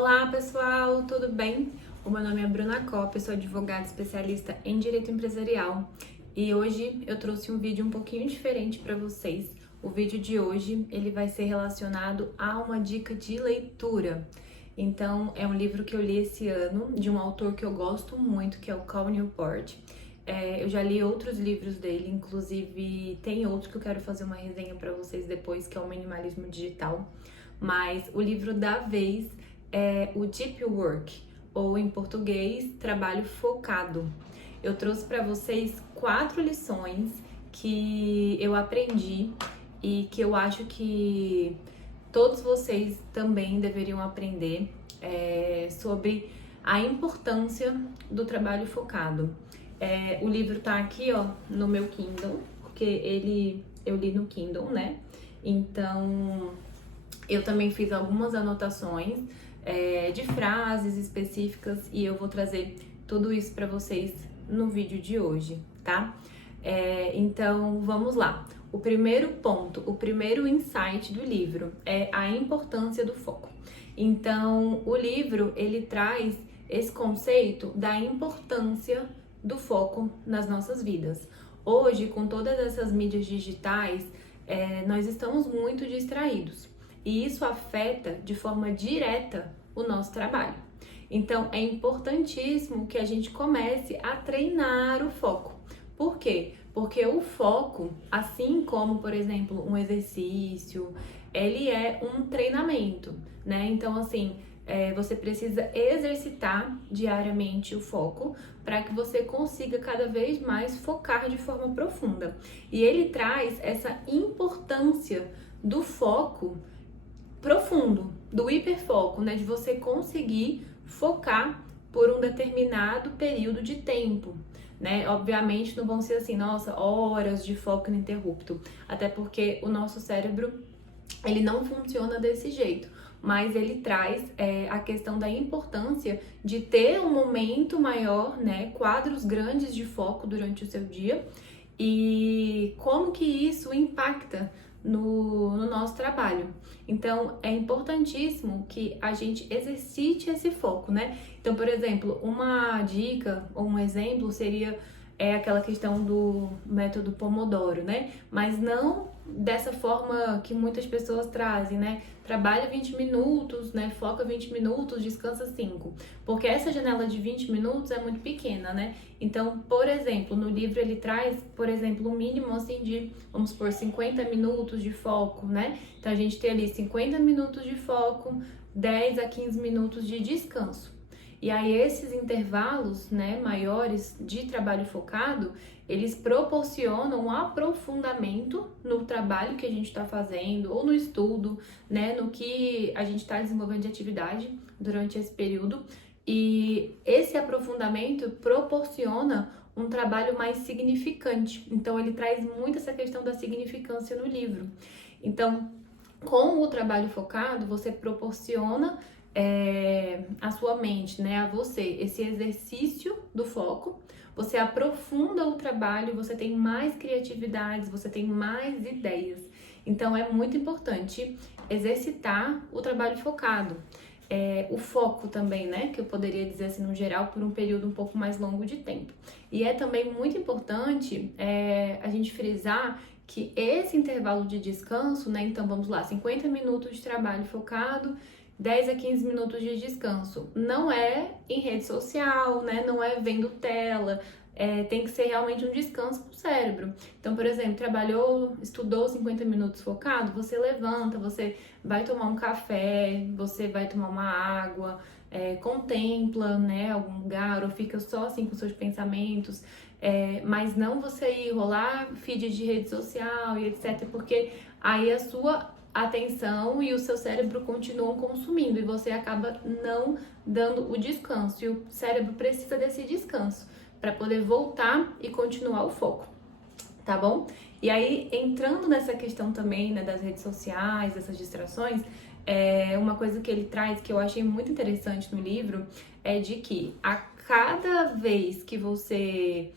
Olá pessoal, tudo bem? O meu nome é Bruna Copp, eu sou advogada especialista em Direito Empresarial e hoje eu trouxe um vídeo um pouquinho diferente para vocês. O vídeo de hoje ele vai ser relacionado a uma dica de leitura. Então, é um livro que eu li esse ano, de um autor que eu gosto muito, que é o Cal Newport. Eu já li outros livros dele, inclusive tem outros que eu quero fazer uma resenha para vocês depois, que é o Minimalismo Digital. Mas o livro da vez é o Deep Work, ou em português, Trabalho Focado. Eu trouxe para vocês 4 lições que eu aprendi e que eu acho que todos vocês também deveriam aprender sobre a importância do trabalho focado. O livro tá aqui, ó, no meu Kindle, porque eu li no Kindle, né? Então, eu também fiz algumas anotações de frases específicas e eu vou trazer tudo isso para vocês no vídeo de hoje, tá? Então, vamos lá. O primeiro ponto, o primeiro insight do livro é a importância do foco. Então, o livro, ele traz esse conceito da importância do foco nas nossas vidas. Hoje, com todas essas mídias digitais, nós estamos muito distraídos e isso afeta de forma direta o nosso trabalho. Então, é importantíssimo que a gente comece a treinar o foco. Por quê? Porque o foco, assim como, por exemplo, um exercício, ele é um treinamento, né? Então, assim, você precisa exercitar diariamente o foco para que você consiga cada vez mais focar de forma profunda. E ele traz essa importância do foco profundo, do hiperfoco, né? De você conseguir focar por um determinado período de tempo, né? Obviamente não vão ser assim, nossa, horas de foco ininterrupto, até porque o nosso cérebro, ele não funciona desse jeito, mas ele traz a questão da importância de ter um momento maior, né? Quadros grandes de foco durante o seu dia e como que isso impacta no nosso trabalho. Então, é importantíssimo que a gente exercite esse foco, né? Então, por exemplo, uma dica ou um exemplo seria aquela questão do método Pomodoro, né? Mas não dessa forma que muitas pessoas trazem, né? Trabalha 20 minutos, né? Foca 20 minutos, descansa 5. Porque essa janela de 20 minutos é muito pequena, né? Então, por exemplo, no livro ele traz, por exemplo, um mínimo assim de, vamos supor, 50 minutos de foco, né? Então, a gente tem ali 50 minutos de foco, 10 a 15 minutos de descanso. E aí esses intervalos, né, maiores de trabalho focado, eles proporcionam um aprofundamento no trabalho que a gente está fazendo ou no estudo, né, no que a gente está desenvolvendo de atividade durante esse período. E esse aprofundamento proporciona um trabalho mais significante. Então ele traz muito essa questão da significância no livro. Então, com o trabalho focado, você proporciona a sua mente, né, a você, esse exercício do foco, você aprofunda o trabalho, você tem mais criatividades, você tem mais ideias. Então, é muito importante exercitar o trabalho focado. O foco também, né, que eu poderia dizer assim no geral, por um período um pouco mais longo de tempo. E é também muito importante a gente frisar que esse intervalo de descanso, né, então vamos lá, 50 minutos de trabalho focado, 10 a 15 minutos de descanso. Não é em rede social, né? Não é vendo tela. Tem que ser realmente um descanso pro cérebro. Então, por exemplo, trabalhou, estudou 50 minutos focado, você levanta, você vai tomar um café, você vai tomar uma água, contempla, né, algum lugar, ou fica só assim com seus pensamentos. Mas não você ir rolar feed de rede social e etc, porque aí a sua atenção e o seu cérebro continuam consumindo e você acaba não dando o descanso. E o cérebro precisa desse descanso para poder voltar e continuar o foco, tá bom? E aí, entrando nessa questão também, né, das redes sociais, dessas distrações, uma coisa que ele traz que eu achei muito interessante no livro é de que a cada vez que você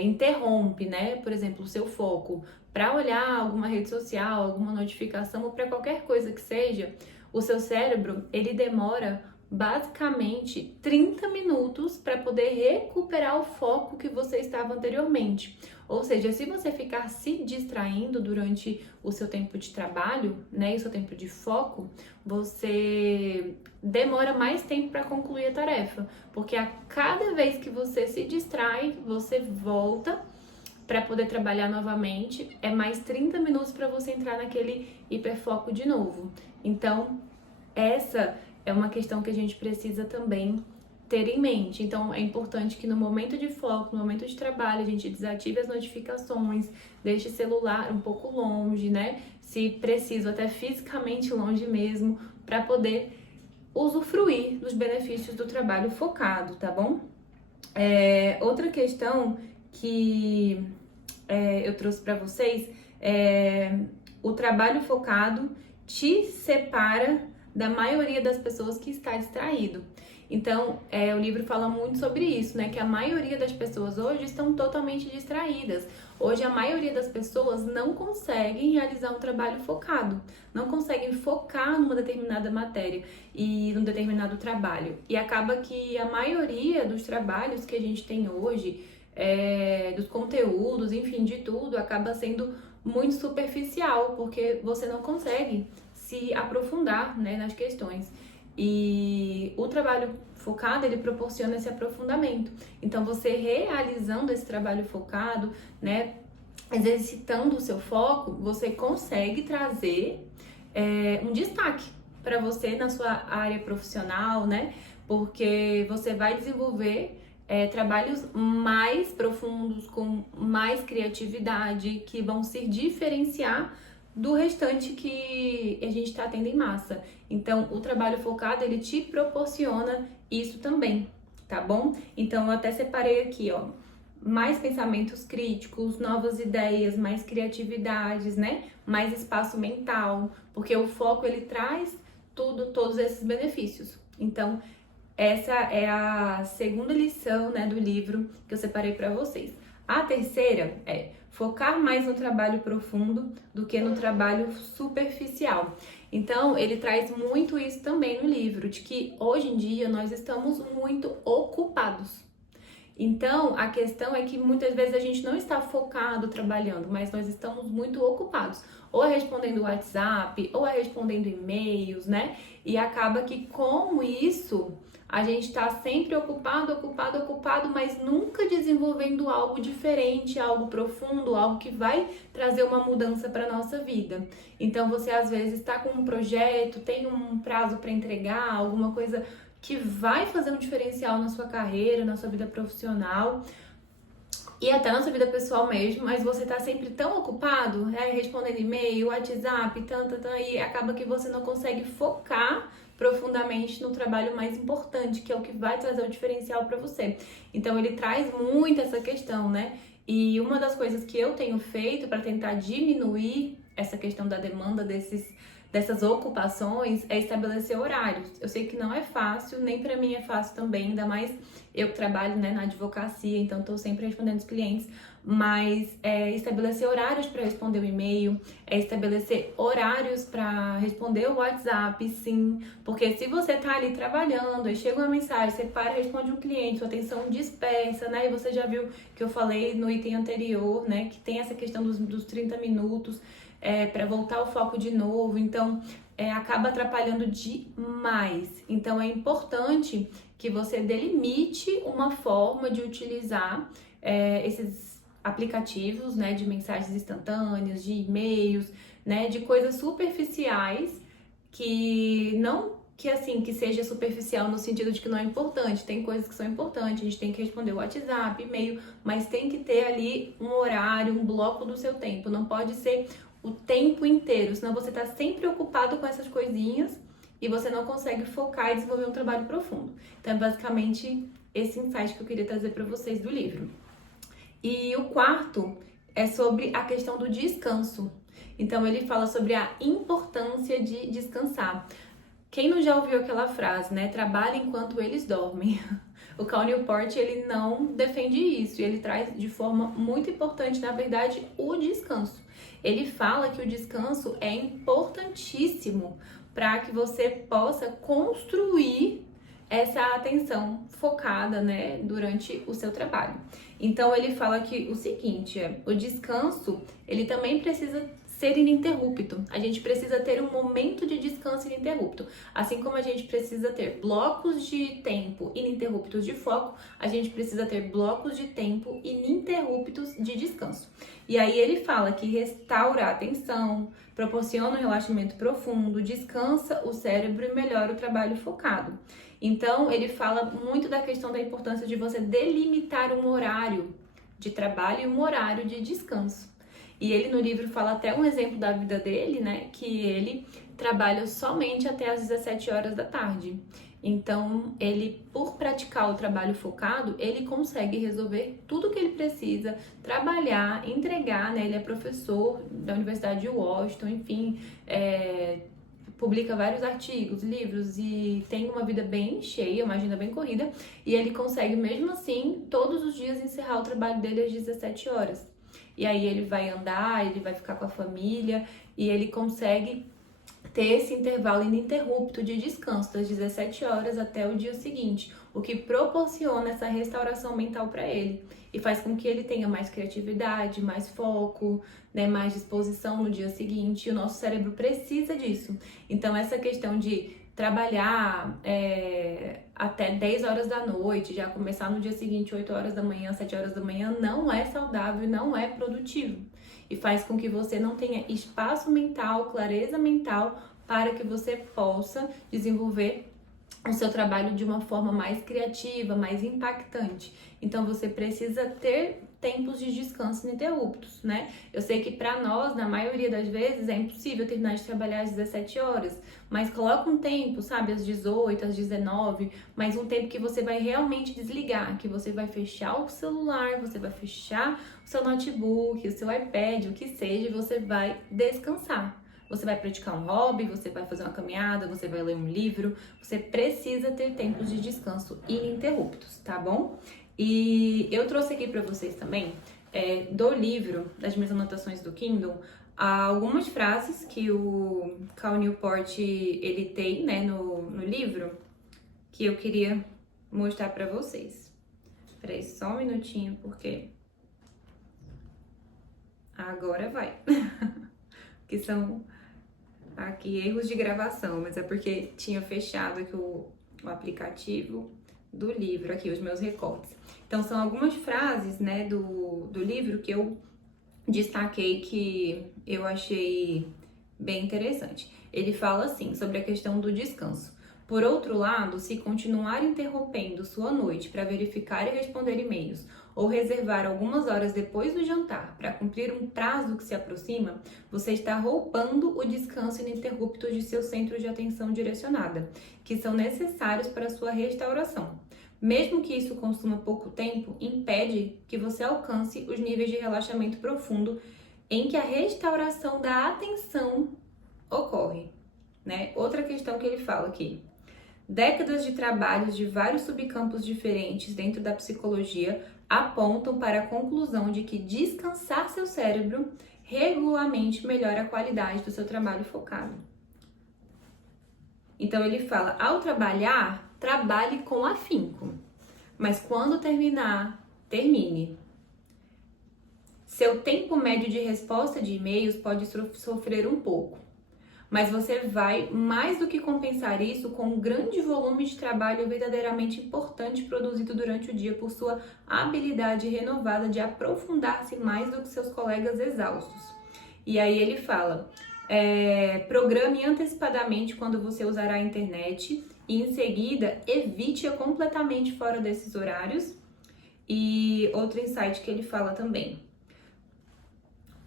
interrompe, né, por exemplo, o seu foco para olhar alguma rede social, alguma notificação ou para qualquer coisa que seja, o seu cérebro, ele demora basicamente 30 minutos para poder recuperar o foco que você estava anteriormente. Ou seja, se você ficar se distraindo durante o seu tempo de trabalho, né, e o seu tempo de foco, você demora mais tempo para concluir a tarefa, porque a cada vez que você se distrai, você volta para poder trabalhar novamente, é mais 30 minutos para você entrar naquele hiperfoco de novo. Então, essa é uma questão que a gente precisa também ter em mente. Então, é importante que no momento de foco, no momento de trabalho, a gente desative as notificações, deixe o celular um pouco longe, né? Se preciso, até fisicamente longe mesmo, para poder usufruir dos benefícios do trabalho focado, tá bom? Outra questão que eu trouxe para vocês é o trabalho focado te separa da maioria das pessoas que está distraído. Então, o livro fala muito sobre isso, né? Que a maioria das pessoas hoje estão totalmente distraídas. Hoje, a maioria das pessoas não conseguem realizar um trabalho focado, não conseguem focar numa determinada matéria e num determinado trabalho. E acaba que a maioria dos trabalhos que a gente tem hoje, dos conteúdos, enfim, de tudo, acaba sendo muito superficial, porque você não consegue se aprofundar, né, nas questões. E o trabalho focado, ele proporciona esse aprofundamento. Então, você realizando esse trabalho focado, né, exercitando o seu foco, você consegue trazer um destaque para você na sua área profissional, né, porque você vai desenvolver trabalhos mais profundos, com mais criatividade, que vão se diferenciar do restante que a gente está tendo em massa. Então, o trabalho focado, ele te proporciona isso também, tá bom? Então, eu até separei aqui, ó, mais pensamentos críticos, novas ideias, mais criatividades, né? Mais espaço mental, porque o foco, ele traz todos esses benefícios. Então, essa é a segunda lição, né, do livro que eu separei para vocês. A terceira é focar mais no trabalho profundo do que no trabalho superficial. Então, ele traz muito isso também no livro, de que hoje em dia nós estamos muito ocupados. Então, a questão é que muitas vezes a gente não está focado trabalhando, mas nós estamos muito ocupados. Ou é respondendo WhatsApp, ou é respondendo e-mails, né? E acaba que com isso a gente está sempre ocupado, mas nunca desenvolvendo algo diferente, algo profundo, algo que vai trazer uma mudança para nossa vida. Então, você às vezes está com um projeto, tem um prazo para entregar, alguma coisa que vai fazer um diferencial na sua carreira, na sua vida profissional e até na sua vida pessoal mesmo, mas você tá sempre tão ocupado, respondendo e-mail, WhatsApp, e acaba que você não consegue focar profundamente no trabalho mais importante, que é o que vai trazer o diferencial para você. Então, ele traz muito essa questão, né? E uma das coisas que eu tenho feito para tentar diminuir essa questão da demanda dessas ocupações é estabelecer horários. Eu sei que não é fácil, nem para mim é fácil também, ainda mais eu que trabalho, né, na advocacia, então estou sempre respondendo os clientes, mas estabelecer horários para responder o e-mail, estabelecer horários para responder o WhatsApp, sim, porque se você tá ali trabalhando, aí chega uma mensagem, você para e responde um cliente, sua atenção dispersa, né, e você já viu que eu falei no item anterior, né, que tem essa questão dos 30 minutos, para voltar o foco de novo, então acaba atrapalhando demais. Então é importante que você delimite uma forma de utilizar esses aplicativos, né, de mensagens instantâneas, de e-mails, né, de coisas superficiais que seja superficial no sentido de que não é importante. Tem coisas que são importantes, a gente tem que responder o WhatsApp, e-mail, mas tem que ter ali um horário, um bloco do seu tempo. Não pode ser o tempo inteiro, senão você tá sempre ocupado com essas coisinhas e você não consegue focar e desenvolver um trabalho profundo. Então, é basicamente esse insight que eu queria trazer para vocês do livro. E o quarto é sobre a questão do descanso. Então, ele fala sobre a importância de descansar. Quem não já ouviu aquela frase, né? Trabalha enquanto eles dormem. O Cal Newport, ele não defende isso. E ele traz de forma muito importante, na verdade, o descanso. Ele fala que o descanso é importantíssimo para que você possa construir essa atenção focada, né, durante o seu trabalho. Então ele fala que o seguinte, o descanso, ele também precisa ser ininterrupto. A gente precisa ter um momento de descanso ininterrupto. Assim como a gente precisa ter blocos de tempo ininterruptos de foco, a gente precisa ter blocos de tempo ininterruptos de descanso. E aí ele fala que restaura a atenção, proporciona um relaxamento profundo, descansa o cérebro e melhora o trabalho focado. Então, ele fala muito da questão da importância de você delimitar um horário de trabalho e um horário de descanso. E ele no livro fala até um exemplo da vida dele, né? Que ele trabalha somente até as 17 horas da tarde. Então, ele, por praticar o trabalho focado, ele consegue resolver tudo que ele precisa, trabalhar, entregar, né? Ele é professor da Universidade de Washington, enfim, publica vários artigos, livros e tem uma vida bem cheia, uma agenda bem corrida. E ele consegue, mesmo assim, todos os dias encerrar o trabalho dele às 17 horas. E aí ele vai andar, ele vai ficar com a família e ele consegue ter esse intervalo ininterrupto de descanso das 17 horas até o dia seguinte, o que proporciona essa restauração mental para ele e faz com que ele tenha mais criatividade, mais foco, né, mais disposição no dia seguinte. E o nosso cérebro precisa disso. Então essa questão de trabalhar até 10 horas da noite, já começar no dia seguinte 8 horas da manhã, 7 horas da manhã, não é saudável e não é produtivo. E faz com que você não tenha espaço mental, clareza mental, para que você possa desenvolver o seu trabalho de uma forma mais criativa, mais impactante. Então você precisa ter tempos de descanso ininterruptos, né? Eu sei que para nós, na maioria das vezes, é impossível terminar de trabalhar às 17 horas, mas coloca um tempo, sabe, às 18, às 19, mas um tempo que você vai realmente desligar, que você vai fechar o celular, você vai fechar o seu notebook, o seu iPad, o que seja, e você vai descansar. Você vai praticar um hobby, você vai fazer uma caminhada, você vai ler um livro. Você precisa ter tempos de descanso ininterruptos, tá bom? E eu trouxe aqui para vocês também, do livro, das minhas anotações do Kindle, algumas frases que o Cal Newport ele tem, né, no livro, que eu queria mostrar para vocês. Peraí, só um minutinho, porque agora vai. Que são aqui erros de gravação, mas é porque tinha fechado aqui o aplicativo do livro, aqui os meus recortes. Então são algumas frases, né, do livro que eu destaquei que eu achei bem interessante. Ele fala assim, sobre a questão do descanso. Por outro lado, se continuar interrompendo sua noite para verificar e responder e-mails ou reservar algumas horas depois do jantar para cumprir um prazo que se aproxima, você está roubando o descanso ininterrupto de seu centro de atenção direcionada, que são necessários para sua restauração. Mesmo que isso consuma pouco tempo, impede que você alcance os níveis de relaxamento profundo em que a restauração da atenção ocorre, né? Outra questão que ele fala aqui. Décadas de trabalhos de vários subcampos diferentes dentro da psicologia apontam para a conclusão de que descansar seu cérebro regularmente melhora a qualidade do seu trabalho focado. Então ele fala, ao trabalhar, trabalhe com afinco, mas quando terminar, termine. Seu tempo médio de resposta de e-mails pode sofrer um pouco, mas você vai mais do que compensar isso com um grande volume de trabalho verdadeiramente importante produzido durante o dia por sua habilidade renovada de aprofundar-se mais do que seus colegas exaustos. E aí ele fala, programe antecipadamente quando você usará a internet e em seguida evite-a completamente fora desses horários. E outro insight que ele fala também.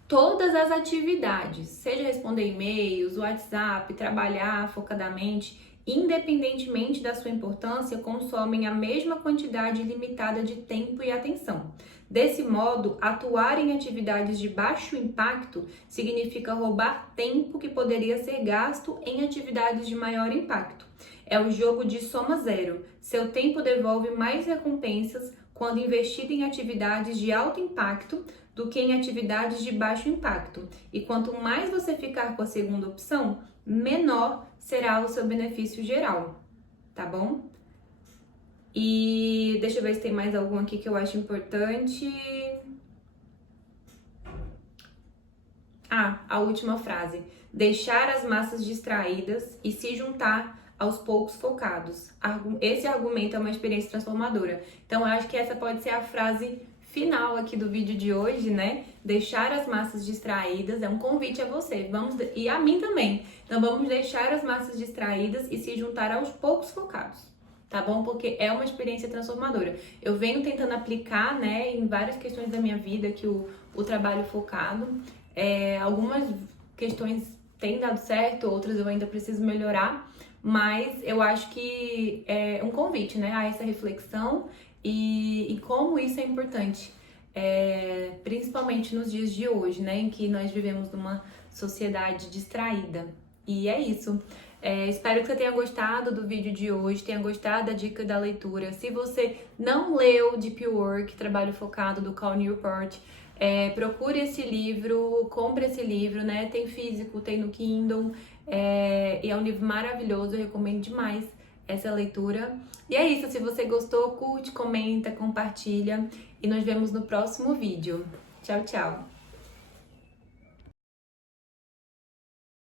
Todas as atividades, seja responder e-mails, WhatsApp, trabalhar focadamente, independentemente da sua importância, consomem a mesma quantidade limitada de tempo e atenção. Desse modo, atuar em atividades de baixo impacto significa roubar tempo que poderia ser gasto em atividades de maior impacto. É o jogo de soma zero. Seu tempo devolve mais recompensas quando investido em atividades de alto impacto do que em atividades de baixo impacto. E quanto mais você ficar com a segunda opção, menor será o seu benefício geral, tá bom? E deixa eu ver se tem mais algum aqui que eu acho importante. A última frase. Deixar as massas distraídas e se juntar aos poucos focados. Esse argumento é uma experiência transformadora. Então, eu acho que essa pode ser a frase final aqui do vídeo de hoje, né? Deixar as massas distraídas é um convite a você, e a mim também. Então, vamos deixar as massas distraídas e se juntar aos poucos focados, tá bom? Porque é uma experiência transformadora. Eu venho tentando aplicar, né, em várias questões da minha vida que o trabalho focado. Algumas questões têm dado certo, outras eu ainda preciso melhorar, mas eu acho que é um convite, né, a essa reflexão e como isso é importante, principalmente nos dias de hoje, né, em que nós vivemos numa sociedade distraída. E é isso. Espero que você tenha gostado do vídeo de hoje, tenha gostado da dica da leitura. Se você não leu Deep Work, Trabalho Focado, do Cal Newport, procure esse livro, compre esse livro, né? Tem físico, tem no Kindle, e é um livro maravilhoso, eu recomendo demais essa leitura. E é isso, se você gostou, curte, comenta, compartilha e nos vemos no próximo vídeo. Tchau, tchau!